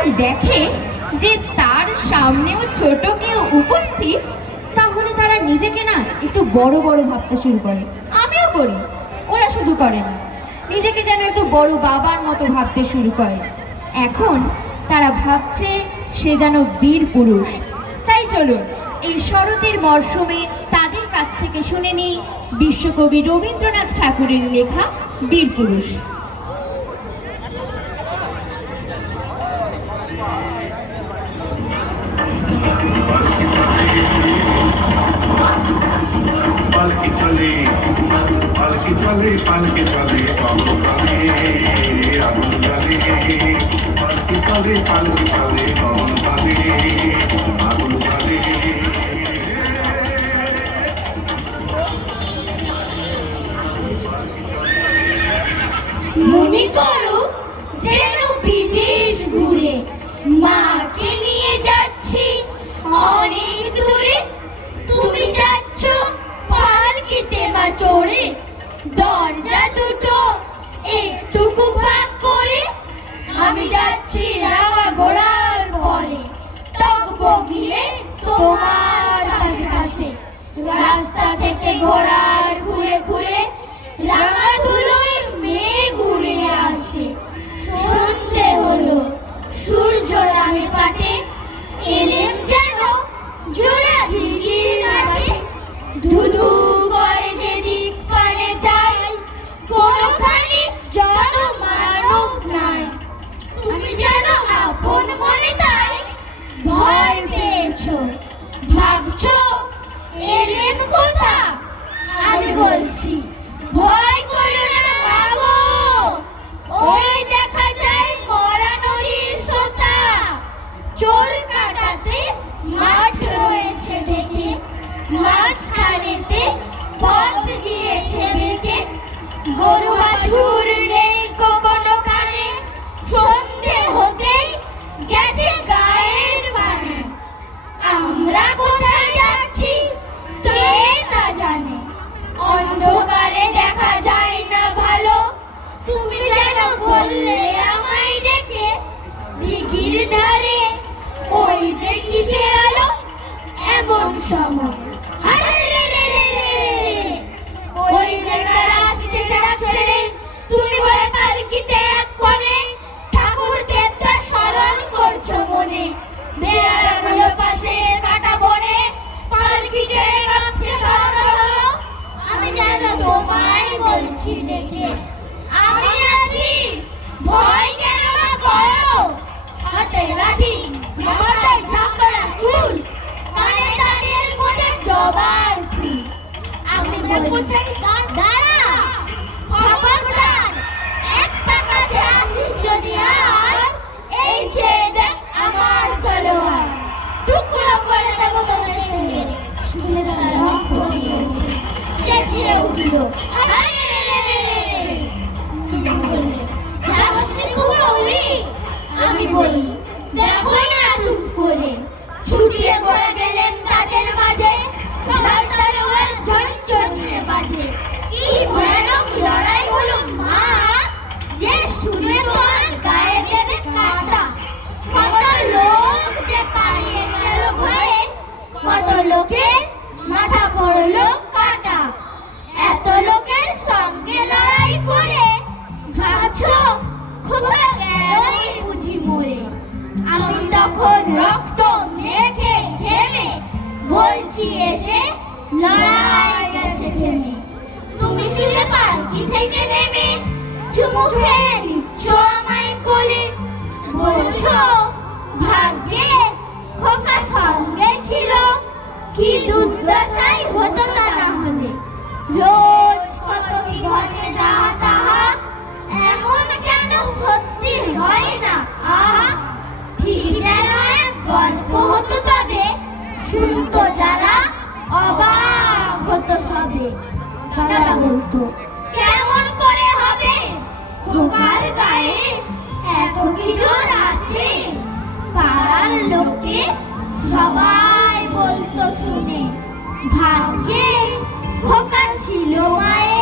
যখন দেখে যে তার সামনেও ছোট কেউ উপস্থিত, তাহলে তারা নিজেকে না একটু বড় বড় ভাবতে শুরু করে। আমিও করি, ওরা শুধু করে না, নিজেকে যেন একটু বড় বাবার মতো ভাবতে শুরু করে। এখন তারা ভাবছে সে যেন বীর পুরুষ। তাই চলুন এই শরতের মরশুমে তাদের কাছ থেকে শুনে নিই বিশ্বকবি রবীন্দ্রনাথ ঠাকুরের লেখা বীর পুরুষ। পালকি চলে পালকি চলে পালকি চলে আগুন চলে আগুন চলে পালকি চলে পালকি চলে আগুন চলে আগুন চলে। মনে করো যেন বিদেশ ঘুরে মাকে নিয়ে যাচ্ছি অনেক দূরে। তুমি যাচ্ছ পালকিতে মা চড়ে, দরজা দুটো একটুকু ফাঁক করে। আমি যাচ্ছি রাঙা ঘোড়ার পরে, টগবগিয়ে তোমার কাছে কাছে। রাস্তা থেকে ঘোড়ার ঘুরে ঘুরে রাঙা ধুলোয় মেঘ উড়ে আসে। সন্ধে হলো, সূর্য নামে পাটে, এলেম যেন জোড়া দিঘির ঘাটে। ধুধু করে যেদিক পানে যাই, কোনোখানি জনমানব নাই। তুমি যেন আপন মনে তাই ভয় পেয়েছো, ভাবছো এলেম কোথা। আমি বলছি ভয় করো না বাবু, ওই দেখা যায় মরা নদীর সোতা। চোর কাটাতে মাঠ রয়েছে ঢেকে, মাঝখানেতে পথ গিয়েছে বেঁকে। গরু বাছুর নেই কখনো কানে, সন্ধে হতেই গেছে গায়ের বানে। আমরা কোথায় যাচ্ছি কে তা জানে, অন্ধকারে দেখা যায় না ভালো। তুমি যেন বললে আমায় ডেকে, দিঘির ধারে ওই যে কিসের আলো। এমন সময় ওই যে কার আসছে যারা ছেড়ে, তুমি ভয়ে পালকিতে এক কোণে। ঠাকুর দেবতা স্মরণ করছো মনে, বেড়াগুলো পাশে কাটা বনে। পালকি ছেড়ে কাঁপছে কারো, আমি যেন তোমায় বলছি ডেকে। আমি আছি, ভয় কেন বা করো। হাতে লাঠি, মাথায় ঝাঁকড়া চুল, কানে তাদের মধ্যে জবার ফুল। আমরা কোথায় দাঁড়া, খবরদার এক পা কাছে আসিস যদি আর। এই চেয়ে দেখ আমার তলোয়ার, টুকরো করে দেবো তোদের ছেড়ে। শুনে তারা রক্ত দিয়ে উঠে চেঁচিয়ে উঠলো, তুমি বললে যাচ্ছি খুব উড়ি। আমি বলি দেখো না চুপ করে। ছুটিয়ে পড়ে গেলেন তাদের মাঝে, ধার তলোয়ার ঝনঝন নিয়ে বাজে। কি ভয়ানক লড়াই হলো মা, যে শুনে তোর গায়ে দেবে কাঁটা। কত লোক যে পালিয়ে গেল ভয়ে, কত লোকের মাথা পড়লো কাটা। এত লোকের সঙ্গে লড়াই করে ভাবছো খোকা গেলই বুঝি মরে। আমি তখন রক্ত মেখে ঘেমে বলছি এসে লড়াই গেছে থেমে। তুমি ছিলে পালকি থেকে নেমে, চুমু খেয়ে নিচ্ছ আমায় কোলে। বলছো ভাগ্যে খোকা সঙ্গে ছিল, কি দুর্দশাই হতো তা না হলে। রোজ কত কি ঘটে যাহা তাহা, এমন কেন সত্যি হয় না আহা। ঠিক যেন এক গল্প হতো তবে, শুনতো যারা অবাক হতো সবে। দাদা বলতো কেমন করে হবে, খোকার গায়ে এত কি জোর আছে। পাড়ার লোকে সবাই বলতো শুনে, ভাগ্যে খোকা ছিল মায়ের।